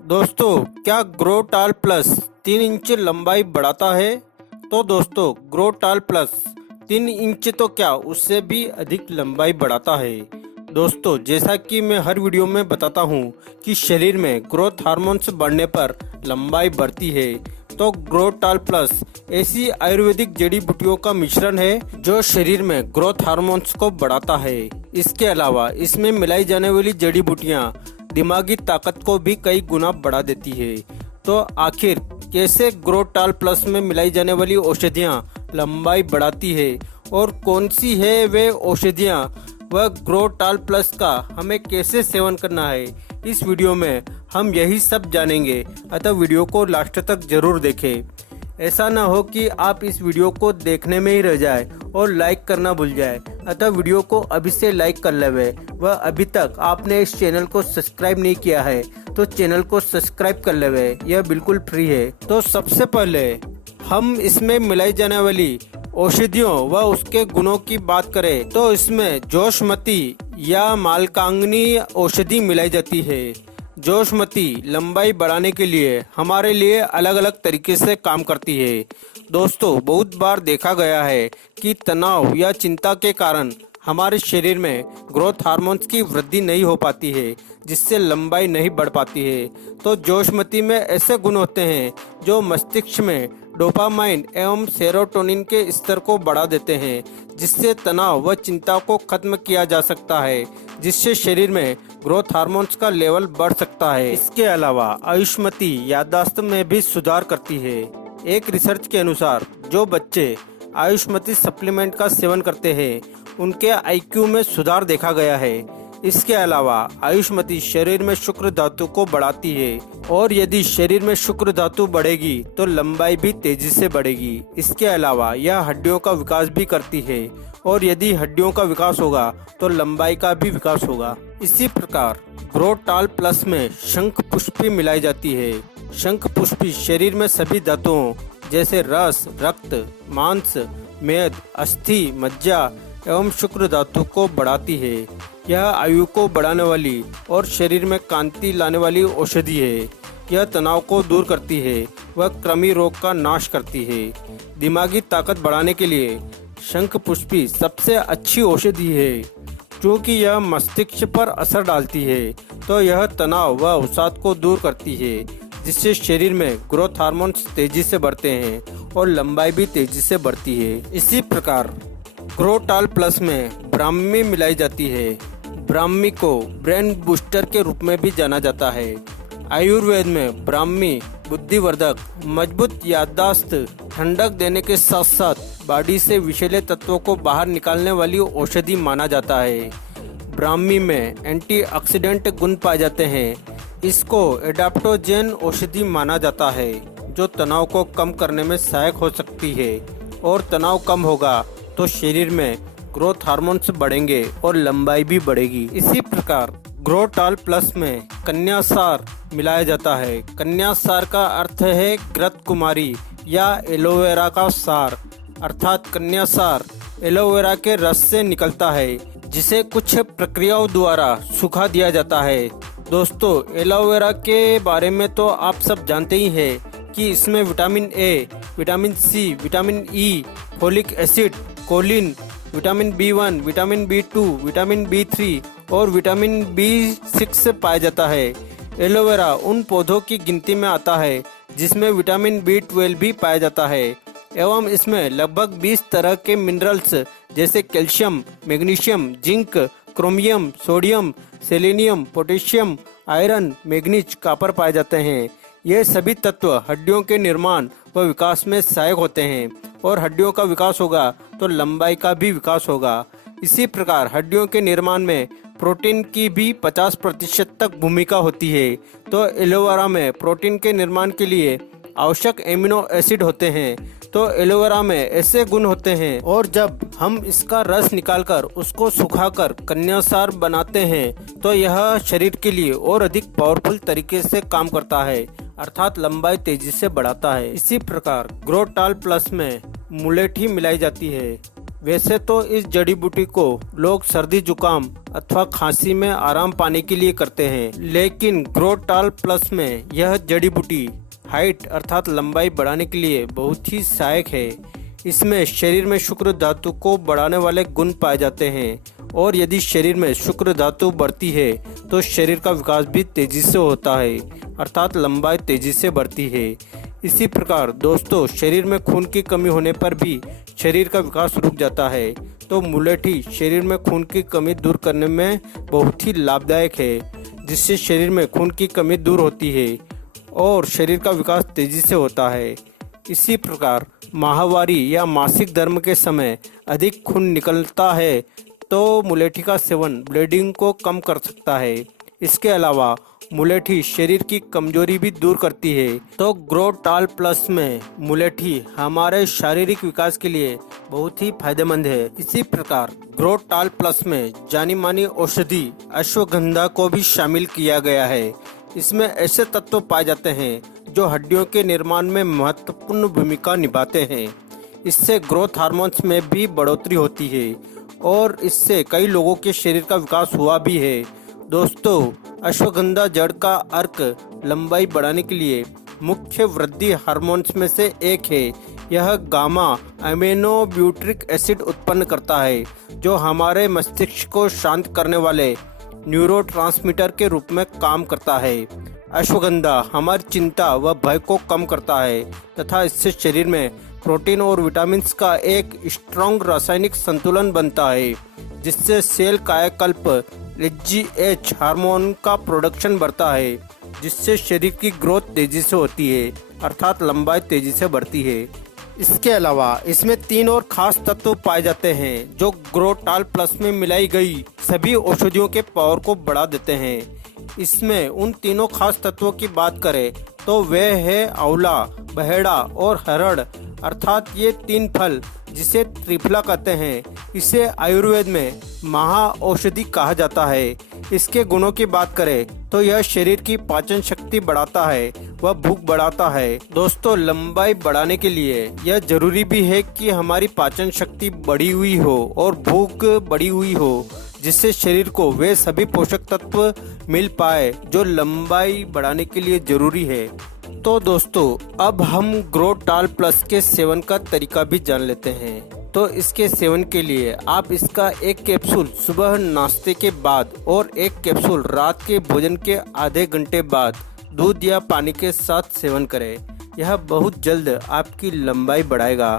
दोस्तों, क्या ग्रोटाल plus 3 inch लंबाई बढ़ाता है? तो दोस्तों, ग्रोटाल प्लस 3 इंच तो क्या उससे भी अधिक लंबाई बढ़ाता है। दोस्तों, जैसा कि मैं हर वीडियो में बताता हूँ कि शरीर में ग्रोथ हार्मोन्स बढ़ने पर लंबाई बढ़ती है, तो ग्रोटाल प्लस ऐसी आयुर्वेदिक जड़ी बूटियों का मिश्रण है जो शरीर में ग्रोथ हार्मोन्स को बढ़ाता है। इसके अलावा इसमें मिलाई जाने वाली जड़ी बूटियाँ दिमागी ताकत को भी कई गुना बढ़ा देती है। तो आखिर कैसे ग्रोटाल प्लस में मिलाई जाने वाली औषधियाँ लंबाई बढ़ाती है और कौन सी है वे औषधियाँ, वह ग्रोटाल प्लस का हमें कैसे सेवन करना है, इस वीडियो में हम यही सब जानेंगे। अतः वीडियो को लास्ट तक जरूर देखें। ऐसा ना हो कि आप इस वीडियो को देखने में ही रह जाए और लाइक करना भूल जाए। अतः वीडियो को अभी से लाइक कर लेवे। वह अभी तक आपने इस चैनल को सब्सक्राइब नहीं किया है तो चैनल को सब्सक्राइब कर लेवे, यह बिल्कुल फ्री है। तो सबसे पहले हम इसमें मिलाई जाने वाली औषधियों व उसके गुणों की बात करें तो इसमें जोशमती या मालकांगनी औषधि मिलाई जाती है। जोशमती लंबाई बढ़ाने के लिए हमारे लिए अलग अलग तरीके से काम करती है। दोस्तों, बहुत बार देखा गया है कि तनाव या चिंता के कारण हमारे शरीर में ग्रोथ हार्मोन्स की वृद्धि नहीं हो पाती है, जिससे लंबाई नहीं बढ़ पाती है। तो जोशमती में ऐसे गुण होते हैं जो मस्तिष्क में डोपामाइन एवं सेरोटोनिन के स्तर को बढ़ा देते हैं, जिससे तनाव व चिंता को खत्म किया जा सकता है, जिससे शरीर में ग्रोथ हार्मोन्स का लेवल बढ़ सकता है। इसके अलावा आयुष्मती याददाश्त में भी सुधार करती है। एक रिसर्च के अनुसार जो बच्चे आयुष्मती सप्लीमेंट का सेवन करते हैं उनके आईक्यू में सुधार देखा गया है। इसके अलावा आयुष्मती शरीर में शुक्र धातु को बढ़ाती है और यदि शरीर में शुक्र धातु बढ़ेगी तो लंबाई भी तेजी से बढ़ेगी। इसके अलावा यह हड्डियों का विकास भी करती है और यदि हड्डियों का विकास होगा तो लंबाई का भी विकास होगा। इसी प्रकार ग्रोटाल प्लस में शंख पुष्पी मिलाई जाती है। शंख पुष्पी शरीर में सभी धातुओं जैसे रस, रक्त, मांस, मेद, अस्थि, मज्जा एवं शुक्र धातु को बढ़ाती है। यह आयु को बढ़ाने वाली और शरीर में कांति लाने वाली औषधि है। यह तनाव को दूर करती है, वह कृमि रोग का नाश करती है। दिमागी ताकत बढ़ाने के लिए शंख पुष्पी सबसे अच्छी औषधि है, क्योंकि यह मस्तिष्क पर असर डालती है तो यह तनाव व अवसाद को दूर करती है, जिससे शरीर में ग्रोथ हार्मोन्स तेजी से बढ़ते हैं और लंबाई भी तेजी से बढ़ती है। इसी प्रकार ग्रोटाल प्लस में ब्राह्मी मिलाई जाती है। ब्राह्मी को ब्रेन बूस्टर के रूप में भी जाना जाता है। आयुर्वेद में ब्राह्मी बुद्धिवर्धक, मजबूत याददाश्त, ठंडक देने के साथ साथ बॉडी से विषैले तत्वों को बाहर निकालने वाली औषधि माना जाता है। ब्राह्मी में एंटीऑक्सीडेंट गुण पाए जाते हैं। इसको एडाप्टोजेन औषधि माना जाता है जो तनाव को कम करने में सहायक हो सकती है, और तनाव कम होगा तो शरीर में ग्रोथ हार्मोन्स बढ़ेंगे और लंबाई भी बढ़ेगी। इसी प्रकार ग्रोटाल प्लस में कन्यासार मिलाया जाता है। कन्यासार का अर्थ है घृत कुमारी या एलोवेरा का सार, अर्थात कन्यासार एलोवेरा के रस से निकलता है, जिसे कुछ प्रक्रियाओं द्वारा सुखा दिया जाता है। दोस्तों, एलोवेरा के बारे में तो आप सब जानते ही हैं कि इसमें vitamin A, vitamin C, vitamin E, folic acid, choline, vitamin B1, vitamin B2, vitamin B3 और विटामिन B6 पाया जाता है। एलोवेरा उन पौधों की गिनती में आता है जिसमें विटामिन B12 भी पाया जाता है एवं इसमें लगभग 20 तरह के मिनरल्स जैसे calcium, magnesium, zinc, chromium, sodium, selenium, potassium, iron, manganese, copper पाए जाते हैं। ये सभी तत्व हड्डियों के निर्माण व विकास में सहायक होते हैं, और हड्डियों का विकास होगा तो लंबाई का भी विकास होगा। इसी प्रकार हड्डियों के निर्माण में प्रोटीन की भी 50% तक भूमिका होती है। तो एलोवेरा में प्रोटीन के निर्माण के लिए आवश्यक एमिनो एसिड होते हैं। तो एलोवेरा में ऐसे गुण होते हैं, और जब हम इसका रस निकालकर उसको सुखाकर कन्यासार बनाते हैं तो यह शरीर के लिए और अधिक पावरफुल तरीके से काम करता है, अर्थात लंबाई तेजी से बढ़ाता है। इसी प्रकार ग्रोटाल प्लस में मुलेठी मिलाई जाती है। वैसे तो इस जड़ी बूटी को लोग सर्दी जुकाम अथवा खांसी में आराम पाने के लिए करते हैं, लेकिन ग्रोटाल प्लस में यह जड़ी बूटी हाइट अर्थात लंबाई बढ़ाने के लिए बहुत ही सहायक है। इसमें शरीर में शुक्र धातु को बढ़ाने वाले गुण पाए जाते हैं और यदि शरीर में शुक्र धातु बढ़ती है तो शरीर का विकास भी तेजी से होता है अर्थात लंबाई तेजी से बढ़ती है। इसी प्रकार दोस्तों, शरीर में खून की कमी होने पर भी शरीर का विकास रुक जाता है, तो मुलेठी शरीर में खून की कमी दूर करने में बहुत ही लाभदायक है, जिससे शरीर में खून की कमी दूर होती है और शरीर का विकास तेजी से होता है। इसी प्रकार माहवारी या मासिक धर्म के समय अधिक खून निकलता है तो मुलेठी का सेवन ब्लीडिंग को कम कर सकता है। इसके अलावा मुलेठी शरीर की कमजोरी भी दूर करती है। तो ग्रोटाल प्लस में मुलेठी हमारे शारीरिक विकास के लिए बहुत ही फायदेमंद है। इसी प्रकार ग्रोटाल प्लस में जानी मानी औषधि अश्वगंधा को भी शामिल किया गया है। इसमें ऐसे तत्व पाए जाते हैं जो हड्डियों के निर्माण में महत्वपूर्ण भूमिका निभाते हैं। इससे ग्रोथ हार्मोन्स में भी बढ़ोतरी होती है और इससे कई लोगों के शरीर का विकास हुआ भी है। दोस्तों, अश्वगंधा जड़ का अर्क लंबाई बढ़ाने के लिए मुख्य वृद्धि हार्मोन्स में से एक है। यह गामा अमीनो ब्यूट्रिक एसिड उत्पन्न करता है जो हमारे मस्तिष्क को शांत करने वाले न्यूरोट्रांसमीटर के रूप में काम करता है। अश्वगंधा हमारी चिंता व भय को कम करता है तथा इससे शरीर में प्रोटीन और विटामिन्स का एक स्ट्रॉन्ग रासायनिक संतुलन बनता है, जिससे सेल कायाकल्प LH हार्मोन का प्रोडक्शन बढ़ता है, जिससे शरीर की ग्रोथ तेजी से होती है अर्थात लंबाई तेजी से बढ़ती है। इसके अलावा इसमें 3 और खास तत्व पाए जाते हैं जो ग्रोटाल प्लस में मिलाई गई सभी औषधियों के पावर को बढ़ा देते हैं। इसमें उन तीनों खास तत्वों की बात करें तो वे है आंवला, बहेड़ा और हरड़ अर्थात ये 3 फल जिसे त्रिफला कहते हैं। इसे आयुर्वेद में महा औषधि कहा जाता है। इसके गुणों की बात करें तो यह शरीर की पाचन शक्ति बढ़ाता है व भूख बढ़ाता है। दोस्तों, लंबाई बढ़ाने के लिए यह जरूरी भी है कि हमारी पाचन शक्ति बढ़ी हुई हो और भूख बढ़ी हुई हो, जिससे शरीर को वे सभी पोषक तत्व मिल पाए जो लंबाई बढ़ाने के लिए जरूरी है। तो दोस्तों, अब हम ग्रोटाल प्लस के सेवन का तरीका भी जान लेते हैं। तो इसके सेवन के लिए आप इसका 1 कैप्सूल सुबह नाश्ते के बाद और 1 कैप्सूल रात के भोजन के आधे घंटे बाद दूध या पानी के साथ सेवन करें। यह बहुत जल्द आपकी लंबाई बढ़ाएगा।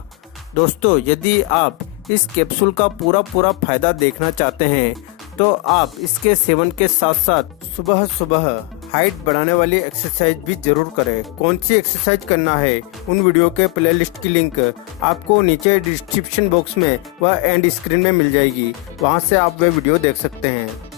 दोस्तों, यदि आप इस कैप्सूल का पूरा फायदा देखना चाहते हैं तो आप इसके सेवन के साथ साथ सुबह सुबह हाइट बढ़ाने वाली एक्सरसाइज भी जरूर करें। कौन सी एक्सरसाइज करना है उन वीडियो के प्लेलिस्ट की लिंक आपको नीचे डिस्क्रिप्शन बॉक्स में व एंड स्क्रीन में मिल जाएगी, वहां से आप वे वीडियो देख सकते हैं।